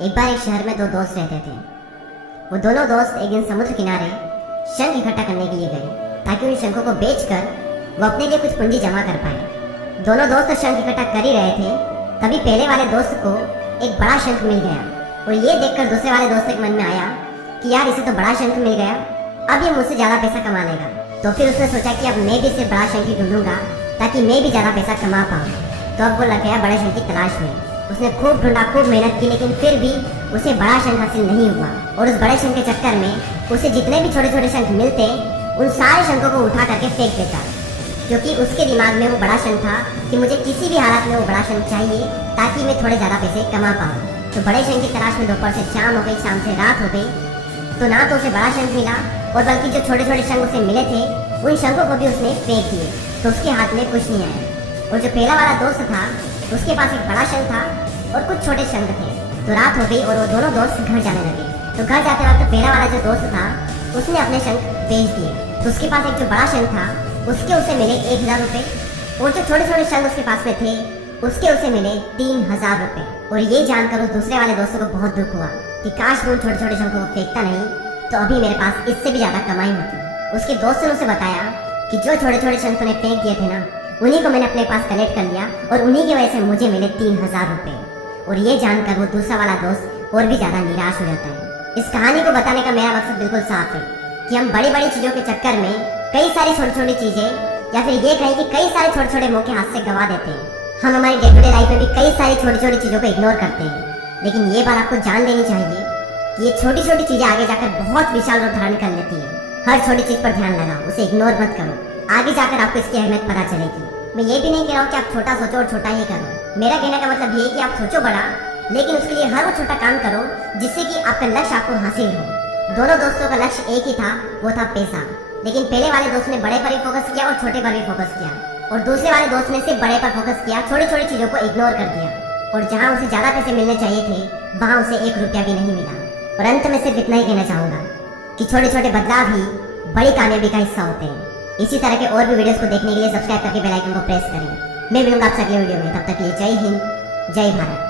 एक बार एक शहर में दो दोस्त रहते थे। वो दोनों दोस्त एक दिन समुद्र किनारे शंख इकट्ठा करने के लिए गए ताकि उन शंखों को बेचकर वो अपने लिए कुछ पूंजी जमा कर पाए। दोनों दोस्त शंख इकट्ठा कर ही रहे थे, तभी पहले वाले दोस्त को एक बड़ा शंख मिल गया और ये देखकर दूसरे वाले दोस्त के मन में आया कि यार इसे तो बड़ा शंख मिल गया, अब ये मुझसे ज़्यादा पैसा कमा लेगा। तो फिर उसने सोचा कि अब मैं भी इसे बड़ा शंख ही ढूंढूंगा ताकि मैं भी ज़्यादा पैसा कमा पाऊँ। तो अब वो लग गया बड़े शंख की तलाश में। उसने खूब ढूंढा, खूब मेहनत की, लेकिन फिर भी उसे बड़ा शंख हासिल नहीं हुआ। और उस बड़े शंख के चक्कर में उसे जितने भी छोटे छोटे शंख मिलते उन सारे शंखों को उठा करके फेंक देता, क्योंकि उसके दिमाग में वो बड़ा शंख था कि मुझे किसी भी हालत में वो बड़ा शंख चाहिए ताकि मैं थोड़े ज़्यादा पैसे कमा पाऊँ। तो बड़े शंख की तलाश में दोपहर से शाम हो गई, शाम से रात हो गई, तो ना तो उसे बड़ा शंख मिला और बल्कि जो छोटे छोटे शंख उसे मिले थे उन शंखों को भी उसने फेंक दिए, तो उसके हाथ में कुछ नहीं आया। और जो पहला वाला दोस्त था उसके पास एक बड़ा शंख था और कुछ छोटे शंख थे। तो रात हो गई और वो दोनों दोस्त घर जाने लगे। तो घर जाते वक्त पहला वाला जो दोस्त था उसने अपने शंख बेच दिए। तो उसके पास एक जो बड़ा शंख था उसके उसे मिले 1000 रुपये और जो छोटे छोटे शंख उसके पास में थे उसके उसे मिले 3000 रुपये। और ये जानकर उस दूसरे वाले दोस्तों को बहुत दुख हुआ कि काश वो छोटे छोटे शंखों को फेंकता नहीं तो अभी मेरे पास इससे भी ज़्यादा कमाई होती। उसके दोस्त ने उसे बताया कि जो छोटे छोटे शंख तूने फेंक दिए थे ना, उन्हीं को मैंने अपने पास कलेक्ट कर लिया और उन्हीं की वजह से मुझे मिले 3000 रुपये। और ये जानकर वो दूसरा वाला दोस्त और भी ज़्यादा निराश हो जाता है। इस कहानी को बताने का मेरा मकसद बिल्कुल साफ है कि हम बड़ी बड़ी चीज़ों के चक्कर में कई सारी छोटी छोटी चीज़ें, या फिर ये कहें कि कई सारे छोटे छोटे मौके हाथ से गवा देते हैं। हम हमारी डे टू डे लाइफ में भी कई सारी छोटी छोटी चीज़ों को इग्नोर करते हैं, लेकिन ये बात आपको जान लेनी चाहिए कि ये छोटी छोटी चीज़ें आगे जाकर बहुत विशाल रूप धारण कर लेती है। हर छोटी चीज़ पर ध्यान लगाओ, उसे इग्नोर मत करो, आगे जाकर आपको इसकी अहमियत पता चलेगी। मैं ये भी नहीं कह रहा हूँ कि आप छोटा सोचो और छोटा ही करो। मेरा कहने का मतलब ये है कि आप सोचो बड़ा, लेकिन उसके लिए हर वो छोटा काम करो जिससे कि आपका लक्ष्य आपको हासिल हो। दोनों दोस्तों का लक्ष्य एक ही था, वो था पैसा। लेकिन पहले वाले दोस्त ने बड़े पर भी फोकस किया और छोटे पर भी फोकस किया, और दूसरे वाले दोस्त ने सिर्फ बड़े पर फोकस किया, छोटी छोटी चीज़ों को इग्नोर कर दिया। और जहाँ उसे ज़्यादा पैसे मिलने चाहिए थे वहाँ उसे 1 रुपया भी नहीं मिला। और अंत में सिर्फ इतना ही कहना चाहूँगा कि छोटे छोटे बदलाव ही बड़ी कामयाबी का हिस्सा होते हैं। इसी तरह के और भी वीडियोस को देखने के लिए सब्सक्राइब करके बेल आइकन को प्रेस करें। मैं मिलूंगा आपसे अगले वीडियो में, तब तक के लिए जय हिंद, जय भारत।